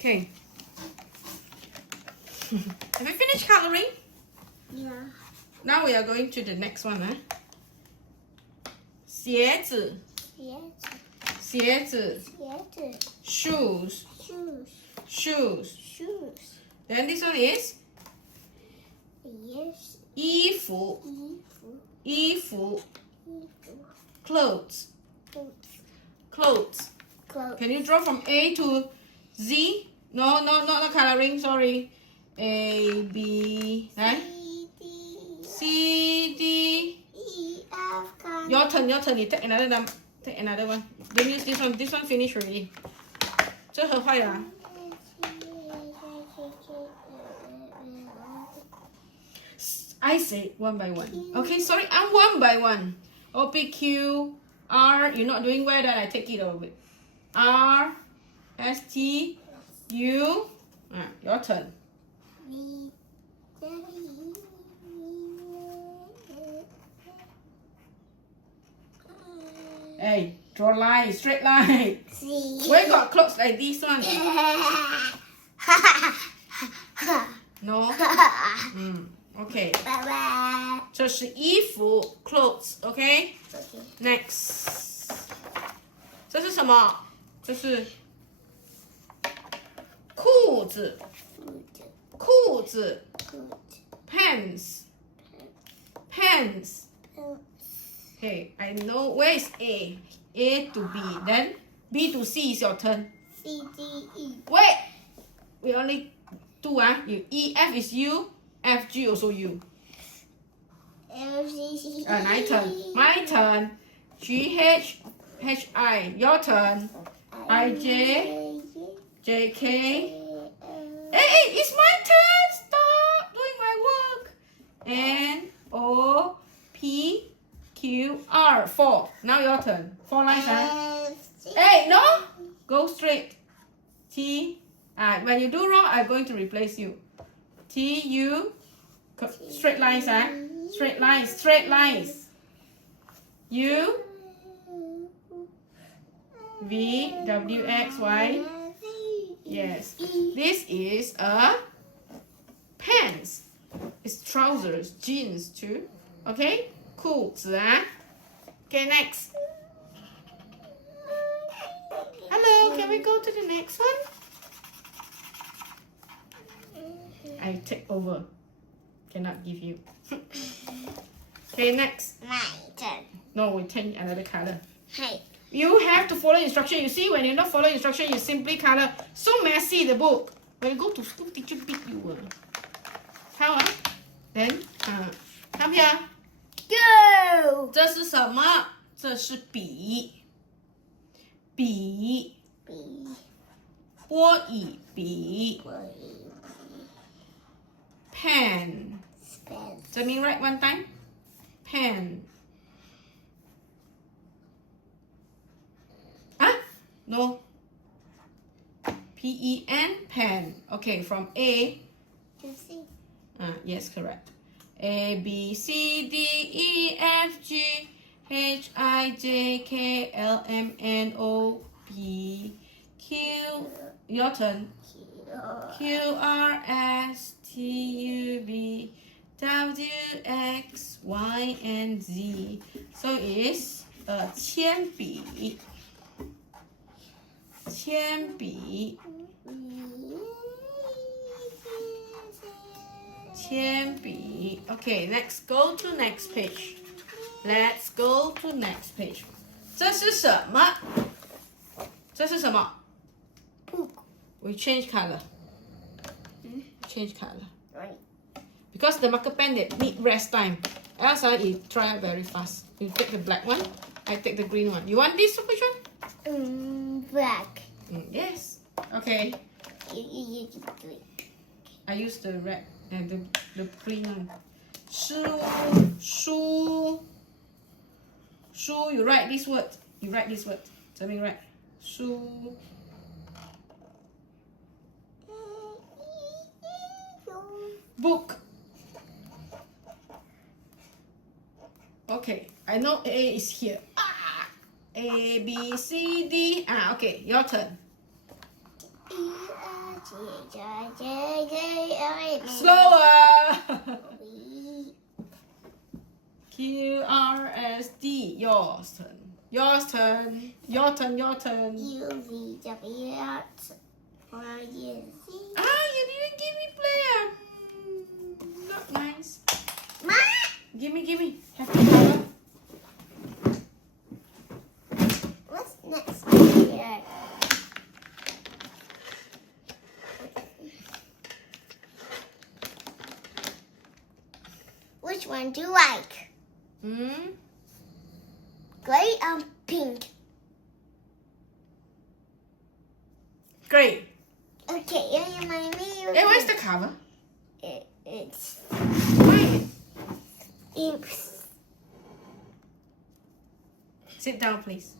Okay. Have you finished coloring? Yeah. Now we are going to the next one. 鞋子鞋子 shoes shoes Then this one is yes 衣服clothes clothes Can you draw from A to Z? No, not coloring, sorry. A, B, C, D. E F Your turn. You take another number. Take another one. Don't use this one. This one finished already. 这很坏啦。I say one by one. Okay, sorry, I'm one by one. O, P, Q, R. You're not doing well, then I take it over. R, S, T, U. Your turn. Hey, draw line, straight line. Where got clothes like this one? No? Okay. 这是衣服 clothes, okay? Next. 这是什么？这是裤子 pants Okay, I know where is A. A to B. Then B to C is your turn. C D E Wait! We only two, You E, F is you. F, G also you. L C C My turn. G, H, H, I. Your turn. I, J, J, K. Hey, it's my turn. Stop doing my work. N, O, P, Q, R. 4. Now your turn. 4 lines, Hey, no. Go straight. T. When you do wrong, I'm going to replace you. T, U. Straight lines, Straight lines. U. V, W, X, Y. Yes. This is a pants. It's trousers, jeans too. Okay? Cool. Okay, next. Hello, can we go to the next one? I take over. Cannot give you. Okay, next. My turn. No, we change another color. Hey. You have to follow instruction. You see, when you don't follow instruction, you simply color. So messy, the book. When you go to school, teacher beat you. How? Then, come here. Go. 这是什么？这是笔。波以笔。Pen. So mean write one time. Pen. No. P-E-N, pen. Okay, from A. To C. Yes, correct. A, B, C, D, E, F, G, H, I, J, K, L, M, N, O, P, Q. Your turn. Q, R, S, T, U, V, W, X, Y, and Z. So it's a 铅笔. Okay, next, go to next page. Let's go to next page. 这是什么？ Book. We change color. Change color. Right. Because the marker pen they need rest time. Else it dry up very fast. You take the black one. I take the green one. You want this which one? Black. Yes. Okay. You do it. I use the red and the green one. Shoe. You write this word. Tell me right. Shoe. Book. Okay. I know A is here. A, B, C, D. Okay. Your turn. E, F, Slower. QRSD. Yours turn. Yours turn. Your turn. Your turn. Ah, you didn't give me player. Not nice. Give me. Have to cover. What's next here? Which one do you like? Gray and pink. Great. Okay, Hey, where's the cover? It's Wait. oops. Sit down, please.